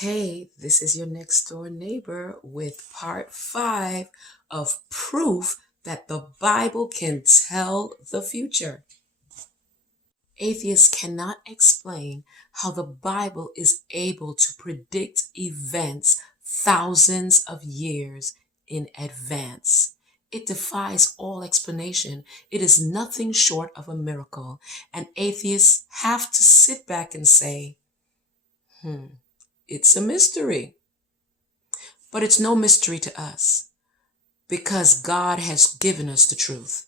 Hey, this is your next door neighbor with part 5 of proof that the Bible can tell the future. Atheists cannot explain how the Bible is able to predict events thousands of years in advance. It defies all explanation. It is nothing short of a miracle. And atheists have to sit back and say, it's a mystery. But it's no mystery to us because God has given us the truth.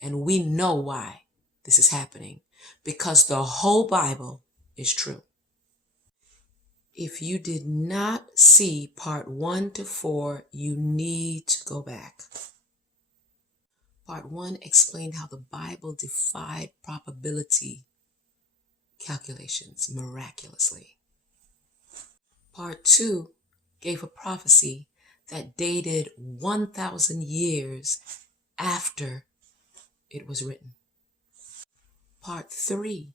And we know why this is happening because the whole Bible is true. If you did not see part 1 to 4, you need to go back. Part 1 explained how the Bible defied probability calculations miraculously. Part 2 gave a prophecy that dated 1,000 years after it was written. Part 3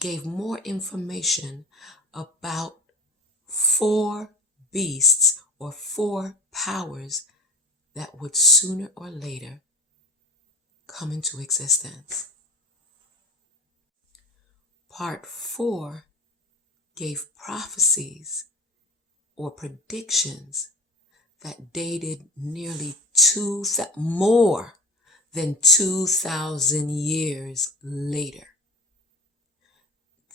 gave more information about 4 beasts or 4 powers that would sooner or later come into existence. Part 4 gave prophecies or predictions that dated nearly more than 2,000 years later.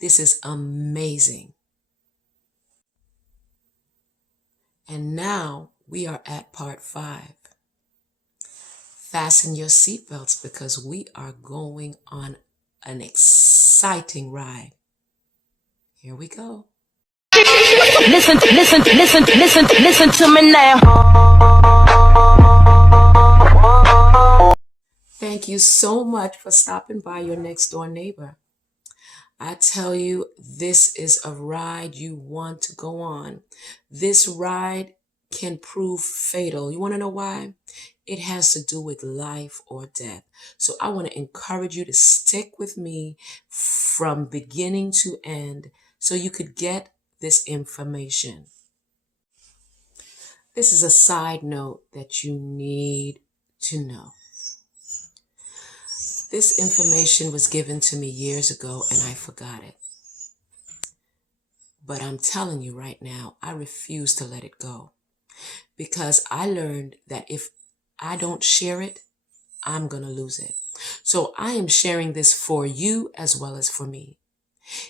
This is amazing. And now we are at part 5. Fasten your seatbelts because we are going on an exciting ride. Here we go. Listen to me now. Thank you so much for stopping by your next door neighbor. I tell you, this is a ride you want to go on. This ride can prove fatal. You want to know why? It has to do with life or death. So I want to encourage you to stick with me from beginning to end so you could get this information. This is a side note that you need to know. This information was given to me years ago and I forgot it. But I'm telling you right now, I refuse to let it go because I learned that if I don't share it, I'm going to lose it. So I am sharing this for you as well as for me.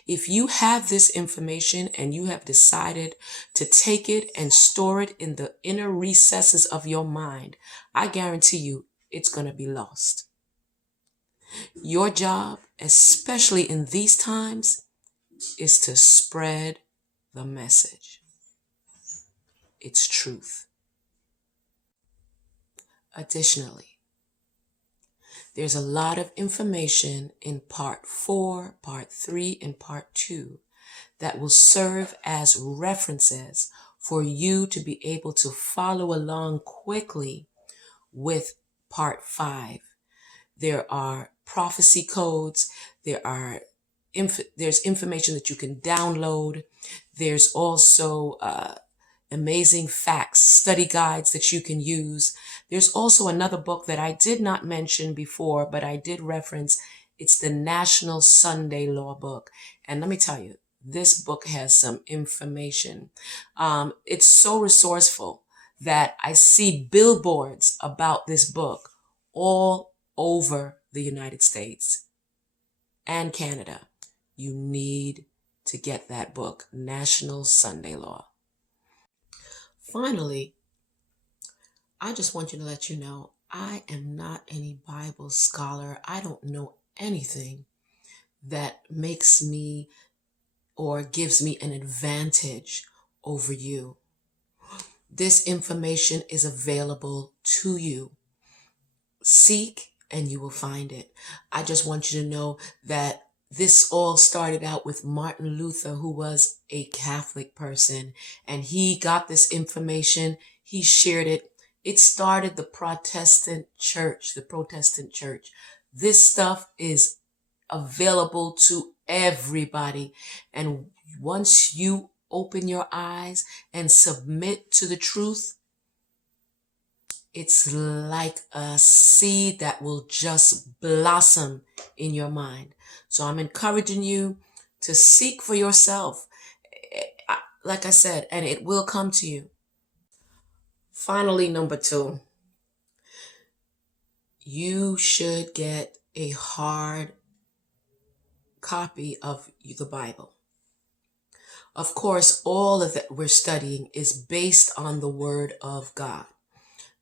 If you have this information and you have decided to take it and store it in the inner recesses of your mind, I guarantee you it's going to be lost. Your job, especially in these times, is to spread the message. It's truth. Additionally, there's a lot of information in part 4, part 3, and part 2 that will serve as references for you to be able to follow along quickly with part 5. There are prophecy codes. There's information that you can download. There's also amazing facts, study guides that you can use. There's also another book that I did not mention before, but I did reference. It's the National Sunday Law book. And let me tell you, this book has some information. It's so resourceful that I see billboards about this book all over the United States and Canada. You need to get that book, National Sunday Law. Finally, I just want you to let you know, I am not any Bible scholar. I don't know anything that makes me or gives me an advantage over you. This information is available to you. Seek and you will find it. I just want you to know that this all started out with Martin Luther, who was a Catholic person, and he got this information. He shared it. It started the Protestant church. This stuff is available to everybody. And once you open your eyes and submit to the truth, it's like a seed that will just blossom in your mind. So I'm encouraging you to seek for yourself. Like I said, and it will come to you. Finally, number 2, you should get a hard copy of the Bible. Of course, all of that we're studying is based on the Word of God.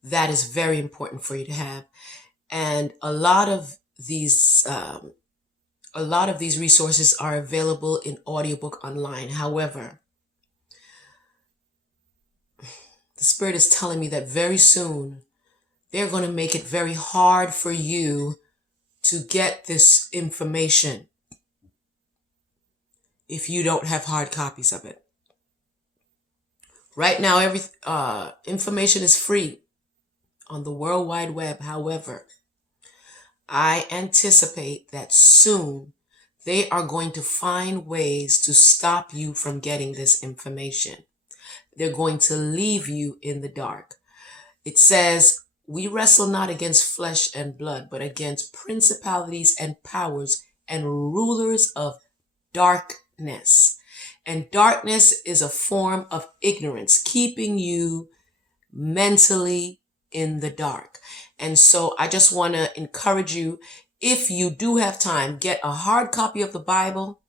That is very important for you to have. And a lot of these resources are available in audiobook online. However, the Spirit is telling me that very soon they're going to make it very hard for you to get this information if you don't have hard copies of it. Right now, every information is free on the World Wide Web. However, I anticipate that soon they are going to find ways to stop you from getting this information. They're going to leave you in the dark. It says, we wrestle not against flesh and blood, but against principalities and powers and rulers of darkness. And darkness is a form of ignorance, keeping you mentally in the dark. And so I just want to encourage you, if you do have time, get a hard copy of the Bible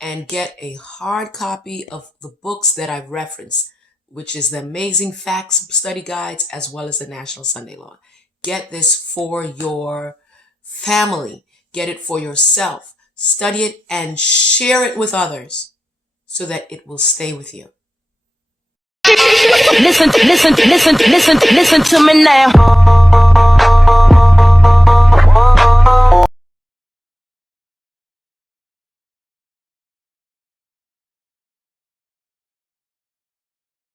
and get a hard copy of the books that I've referenced, which is the Amazing Facts Study Guides as well as the National Sunday Law. Get this for your family. Get it for yourself. Study it and share it with others so that it will stay with you. Listen to me now.